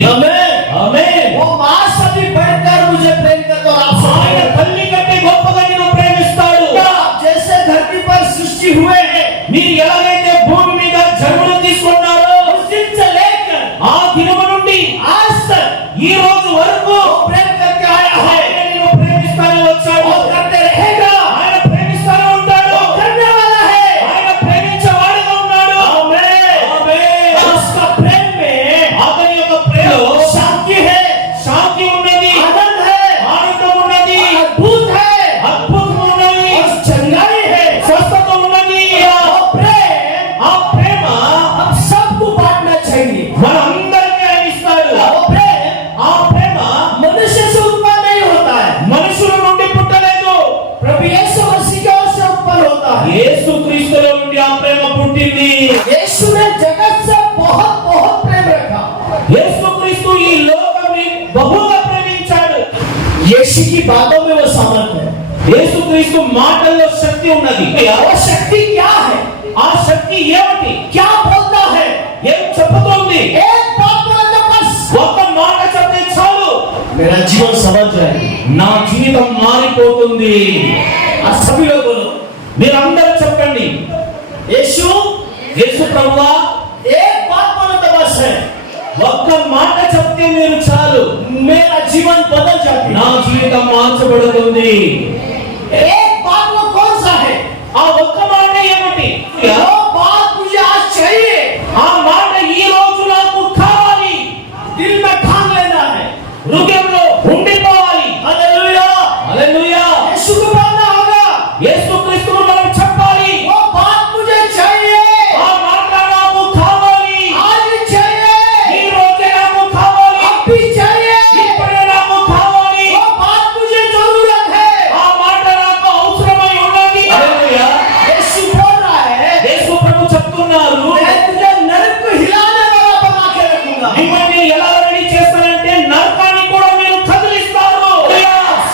आमेन ఆమేన్. वो मां से भी बढ़कर मुझे प्रेम करता और आप ఆయన తల్లి కంటే గొప్పగా నిన్ను ప్రేమిస్తాడు. आप जैसे धरती पर सृष्टि हुए हैं మీరు ఎలాగైతే భూమి మీద జన్మను తీసుకున్నారో उस दिन से लेकर ఆ దినము నుండి आज तक ఈ రోజు వరకు वो प्रेम करके आया है ఆయన నిన్ను ప్రేమిస్తానే వచ్చాడు. और करते रहेगा ఆయన ప్రేమిస్తానే ఉంటాడు. वो करने वाला है ఆయన ప్రేమించేవాడుగా ఉన్నాడు. आमेन ఆమేన్. उसका प्रेम में అతని యొక్క ప్రేమలో शांति है శాంతి ఉన్నది, आनंद है ఆనందం ఉన్నది, अद्भुत है అద్భుతం ఉన్నది, और चंगाई है స్వస్థత ఉన్నది. वो प्रेम ఆ ప్రేమ हम सबको बांटना चाहिए మనందరికీ ఆయన ఇస్తాడు. वो प्रेम ఆ ప్రేమ मनुष्य से उत्पन्न नहीं होता है మనుషుల నుండి పుట్టలేదు, प्रभु यीशु मसीह की ओर से उत्पन्न होता है యేసుక్రీస్తులో నుండి ఆ ప్రేమ పుట్టింది. यीशु ने जगत से बहुत बहुत प्रेम रखा యేసుక్రీస్తు ఈ లోకాన్ని బహుగా ప్రేమించాడు. यीशु की बातों में वो सामर्थ्य है యేసుక్రీస్తు మాటల్లో శక్తి ఉన్నది. वो शक्ति क्या है ఆ శక్తి ఏమిటి? क्या बोलता है ఏం చెబుతోంది? एक बात बोलने बस ఒక్క మాట చెప్తే చాలు, मेरा जीवन समझ जाए నా జీవితం మారిపోతుంది. आज सभी लोग बोलो మీరందరూ చెప్పండి, यीशु యేసు ప్రభువా एक बात बोलो तो बस है ఒక్క మాట చెప్తే మీరు చాలు, मेरा जीवन बदल जाती నా है జీవితం మార్చబడుతుంది. एक बात वो कौन सा है ఆ ఒక్క మాట ఏమిటి? वो बात मुझे आज चाहिए ఆ మాట ఈ రోజు నాకు కావాలి, दिल में ठान लेना है హృదయంలో ఉండిపోవాలి. Hallelujah hallelujah. यीशु को बोलना होगा యేసుక్రీస్తును మనం చెప్పాలి, वो बात मुझे चाहिए ఆ మాట నాకు కావాలి, आज भी चाहिए ఈ రోజే నాకు కావాలి, अब भी चाहिए ఇప్పుడే నాకు కావాలి, वो बात मुझे जरूरत है ఆ మాట నాకు అవసరమై ఉన్నది. హల్లెలూయా. यीशु बोल रहा है యేసు ప్రభు చెప్తున్నారు, मैं तुझे नरक को हिलाने वाला बना के रखूंगा మిమ్మల్ని ఎలా రెడీ చేస్తానంటే నరకాన్ని కూడా మీరు కదిలిస్తారు.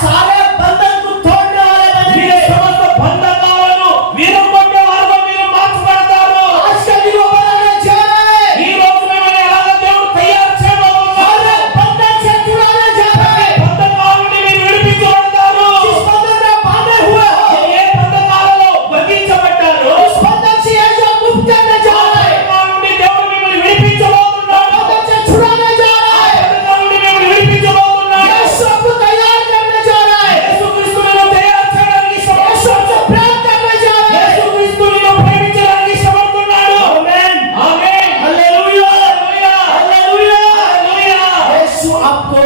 सारे बंधन को तोड़ने वाले మీ बनेंगे సమస్త బంధకాలను విరగొట్టే వారుగా మీరు మార్చబడతారు. आज का दिन वो बनाने जा रहा है ఈ రోజు మిమ్మల్ని ఎలాగ దేవుడు తయారు చేయబోతున్నాడు. सारे बंधन से छुड़ाने जा रहा है బంధకాల నుండి మీరు విడిపించబడతారు. जिस बंधन में बांधे हुए हो ఏ బంధకాలలో బంధించబడ్డారో उस बंधन से यीशु मुक्त करने जा रहा है బంధకాల నుండి దేవుడు మిమ్మల్ని విడిపించబోతున్నాడు. बंधन से छुड़ाने जा रहा है బంధకాల నుండి మిమ్మల్ని విడిపించబోతున్నాడు. यीशु आपको तैयार करने जा रहा है యేసుక్రీస్తు నిన్ను తయారు చేయడానికి यीशु ఇష్టపడుతున్నాడు. आपसे प्रेम करने जा रहा है యేసుక్రీస్తు నిన్ను ప్రేమించడానికి ఇష్టపడుతున్నాడు. आमेन ఆమేన్. Hallelujah hallelujah. Hallelujah hallelujah. यीशु आपको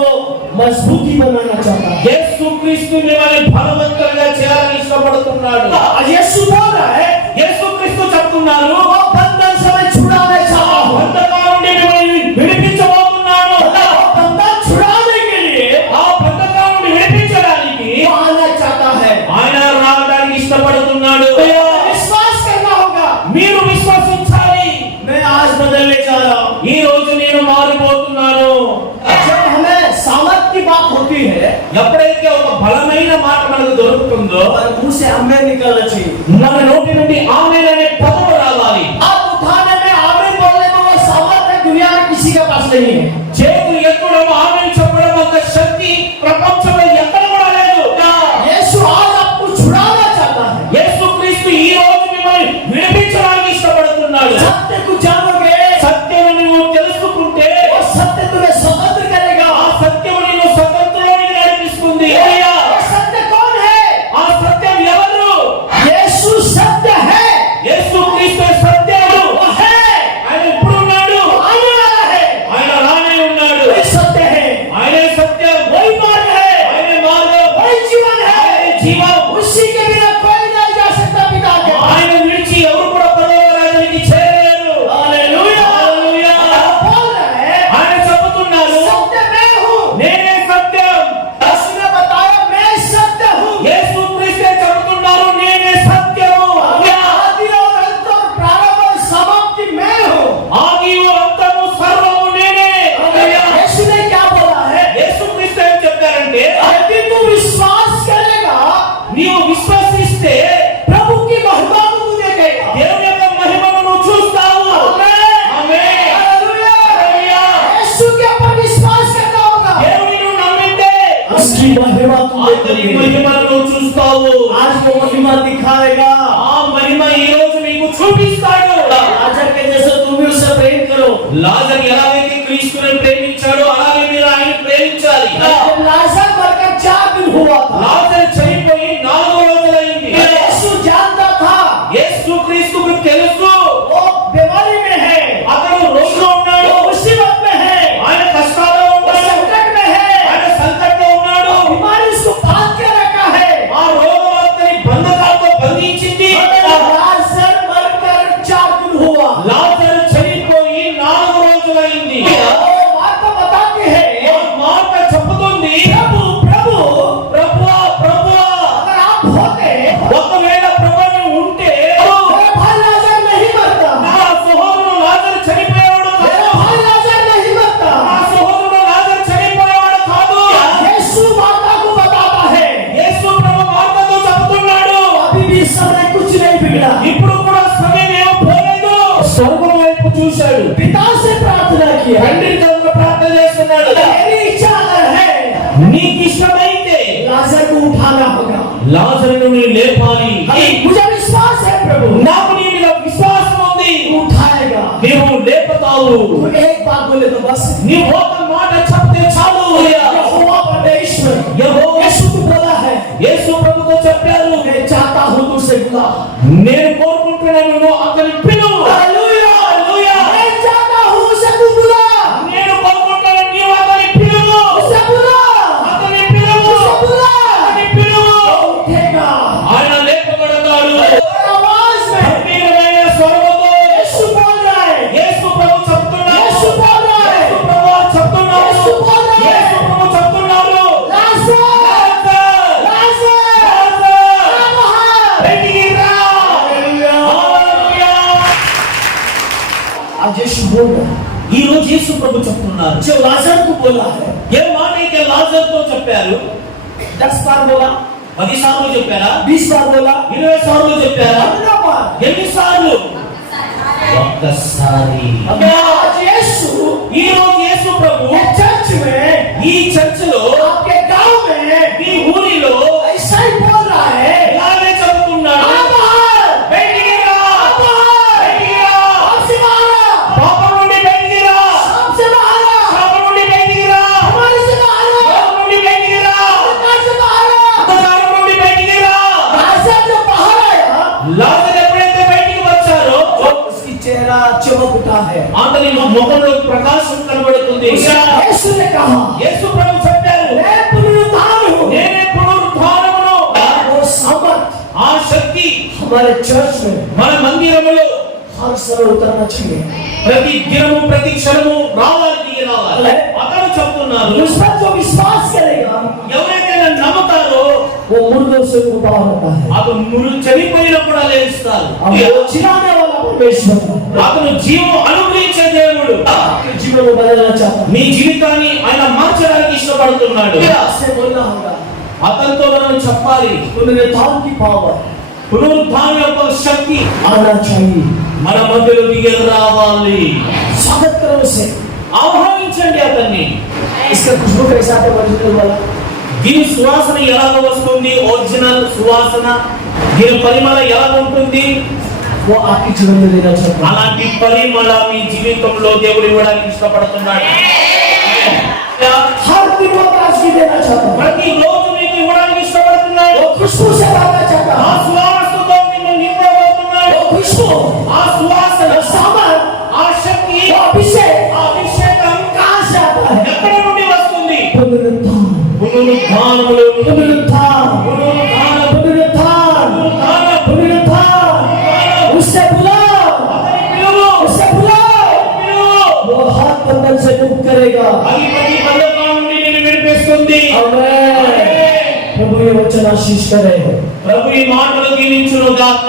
मजबूती बनाना चाहता है యేసుక్రీస్తు మిమ్మల్ని బలవంతంగా చేయాలని ఇష్టపడుతున్నాడు. आज यीशु बोल रहा है యేసుక్రీస్తు చెప్తున్నారు, वो बंधन से मैं छुड़ाने चाहता हूं బంధకాల నుండి మిమ్మల్ని విడిపించబోతున్నాను. वो बंधन छुड़ाने के लिए ఆ బంధకాల నుండి విడిపించడానికి वो आना चाहता है ఆయన రావడానికి ఇష్టపడుతున్నాడు. विश्वास करना होगा మీరు విశ్వసించాలి. मैं आज बदलने जा रहा हूं ఈ రోజు నేను మారిపోతున్నాను. जब हमें सामर्थ की बात होती है ఎప్పుడైతే ఒక బలమైన మాట మనకు దొరుకుతుందో और मुंह से आमेन निकलना चाहिए మన నోటి నుండి ఆమేన్ అనే పదం రావాలి. आप उठाने में आमेन बोलने में वो सामर्थ दुनिया में किसी के पास नहीं है చేతులు ఎత్తడం ఆమేన్ చెప్పడం ఒక శక్తి ప్రపంచంలో ఎక్కడ కూడా లేదు. यीशु आज आपको छुड़ाना चाहता है యేసుక్రీస్తు ఈ రోజు మిమ్మల్ని విడిపించడానికి ఇష్టపడుతున్నాడు. सत्य को जानोगे సత్యము నువ్వు తెలుసుకుంటే वो सत्य तुम्हें स्वतंत्र करेगा ఆ సత్యము నిన్ను స్వతంత్రంలోనికి నడిపిస్తుంది. वो सत्य कौन है ఆ సత్యం ఎవరు? यीशु सत्य है యేసుక్రీస్తు సత్యము. वो है ఆయన ఇప్పుడు ఉన్నాడు, वो आने वाला है ఆయన రానే महिमा तुम అతని देखोगे। మహిమను నువ్వు చూస్తావు. आज वो महिमा दिखाएगा। ఆ మహిమ ఈ రోజు నీకు చూపిస్తాడు. लाजर के जैसे तुम भी उससे प्रेम करो। లాజరు ఎలాగైతే క్రీస్తుని ప్రేమించాడో అలాగే మీరు ఆయన ప్రేమించాలి. जब लाजर मरकर 4 दिन हुआ था, లాజరు చనిపోయి 4 రోజులైంది. यीशु जानता था యేసు క్రీస్తుకు తెలుసు वो बीमारी में है, అతడు రోగంలో ఉన్నాడు, वो मुसीबत में है, ఆయన కష్టాల్లో वो ఉన్నాడు, संकट में है, ఆయన సంకటంలో ఉన్నాడు. बीमारी उसको बांध के रखा है। ఆ రోగం అతని బంధకాలతో బంధించింది. लाजर मरकर 4 दिन हुआ। లాజరు చనిపోయి 4 రోజులైంది. वो वार्ता बताती है, ఆ మాట చెప్పుతుంది, प्रभु प्रभु ప్రభువా ప్రభువా, अगर आप होते ఒకవేళ ప్రభువు ఉంటే मेरा भाई लाजर नहीं मरता, నా సహోదరుడు లాజరు చనిపోయేవాడు मेरा కాదు. भाई लाजर नहीं मरता। నా సహోదరుడు లాజరు చనిపోయేవాడు కాదు. यीशु माता को बताता है, యేసు ప్రభు వార్తతో చెబుతున్నాడు, अभी भी इस समय कुछ नहीं बिगड़ा। ఇప్పుడు కూడా సమయం ఏం పోలేదు. స్వర్గం వైపు చూశాడు, पिता से प्रार्थना किया, తండ్రి తరపున ప్రార్థన చేస్తున్నాడు. मेरी इच्छा अगर है నీకు ఇష్టమైతే लाजर को उठाना होगा। లాజరును నీ లేపాలి. मुझे विश्वास है प्रभु నాకు నీ మీద విశ్వాసం ఉంది, उठाएगा। నీవు లేపుతావు. तू एक बात बोले तो बस, నీవు ఒక మాట చెప్తే చాలు. यहोवा परमेश्वर యెహోవా यीशु को बोला है, యేసు ప్రభుతో చెప్పారు, मैं चाहता हूँ तुझसे बुला। నేను కోరుకుంటున్నాను నువ్వు అతని పిలువు. हालेलुया, హల్లెలూయా. मैं चाहता हूँ उसे तू बुला, నేను కోరుకుంటున్నాను నీవు అతని పిలువు. उसे बुला, అతని పిలువు. उसे बुला। అతని పిలువు. वो उठेगा। ఆయన లేపబడతాడు. आवाज में గంభీరమైన స్వరముతో यीशु बोल रहा है, యేసు ప్రభు చెప్తున్నాడు. यीशు बोल रहा है, యేసు ప్రభు చెప్తున్నాడు. యేసు बोल रहा है, యేసు ప్రభు చెప్తున్నాడు, लाजर, లాజర్, लाजर, లాజర్, आ बाहर। బయటికి రా. हालेलुया। హల్లెలూయా. आज यीशु बोल रहा है, ఈ రోజు యేసు ప్రభు చెప్తున్నారు, जो लाजर को बोला है, ఏ మాట అయితే లాజర్తో చెప్పారు, 10 बार बोला, 10 సార్లు చెప్పారా, 20 बार बोला, 20 సార్లు చెప్పారా, 15 बार। ఎన్ని సార్లు? ఒక్కసారి. आज यीशु ఈ రోజు యేసు ప్రభు ये चर्च में, ఈ చర్చిలో आपके गांव में మీ ఊరిలో ऐसा ही बोल रहा है, ఇలాగే చెబుతున్నాడు, आ बाहर, బయటికి రా, आ बाहर, బయటికి రా, आपसे बाहर, పాపం నుండి బయటికి రా, आपसे बाहर, పాపం నుండి బయటికి రా, हमारे से बाहर, పాపం నుండి బయటికి రా, अंधकार से बाहर। అంధకారం నుండి బయటికి రా. लाजर जब बाहर आया, లాజరు ఎప్పుడైతే బయటికి వచ్చారో उसकी चेहरा चमक उठा है। అతని ముఖంలో ప్రకాశం కనబడుతుంది. यीशु ने कहा, యేసు ప్రభు చెప్పారు, मैं पुनरुत्थान हूँ। నేనే పునరుత్థానమును. वो सामर्थ ఆ శక్తి हमारे चर्च में మన మందిరములో हर समय उतरना चाहिए। ప్రతి దినము ప్రతి క్షణము రావాలి, దిగి రావాలి. అతను చెప్తున్నారు, उस पर जो विश्वास करेगा ఎవరైతే నన్ను నమ్ముతారో वो मुर्दों से उठा होता है। అతను చనిపోయినప్పుడు లేస్తారు. अब वो जिलाने वाला परमेश्वर అతను జీవం అనుగ్రహించే దేవుడు. आपके जीवन को बदलना चाहता है। నీ జీవితాన్ని ఆయన మార్చడానికి ఇష్టపడుతున్నాడు. आपसे बोलना होगा, అతనితో మనం చెప్పాలి, पुनरुत्थान की पावर పునరుత్థానం యొక్క శక్తి आना चाहिए। మన మధ్యలో దిగి రావాలి. स्वागत करो उसे। ఆహ్వానించండి అతన్ని. इसका खुशबू कैसा है ओरिजिनल वाला? దీని సువాసన ఎలాగ వస్తుంది? ఒరిజినల్ సువాసన, దీని పరిమళ ఎలాగ ఉంటుంది? वो आपके जीवन में देना चाहता है। అలాంటి పరిమళ మీ జీవితంలో దేవుడు ఇవ్వడానికి ఇష్టపడుతున్నాడు. हर दिन वो ताजगी देना चाहता है। ప్రతి రోజు మీకు ఇవ్వడానికి ఇష్టపడుతున్నాడు. वो खुशबू से भरना चाहता ఆ है। సువాసనతో నిన్ను నింపబోతున్నాడు. वो खुशबू, ఆ సువాసన, वो सामर्थ, ఆ శక్తి, वो अभिषेक ఆ అభిషేకం कहाँ से आता है? ఎక్కడ నుండి వస్తుంది? पुनरुत्थान, పునరుత్థానములో నుండి. पुनरुत्थान, పునరుత్థానం, पुनरुत्थान, పునరుత్థానం. पुनरुत्थान। उससे बुलाओ, అతని పిలువు, उससे बुलाओ। పిలువు. वो हाथ बंधन से मुक्त करेगा। అధిపతి బంధకాల నుండి నిన్ను విడిపిస్తుంది. आमीन। प्रभु ये वचन आशीष करे। ప్రభు ఈ మాటలు దీవించును గాక.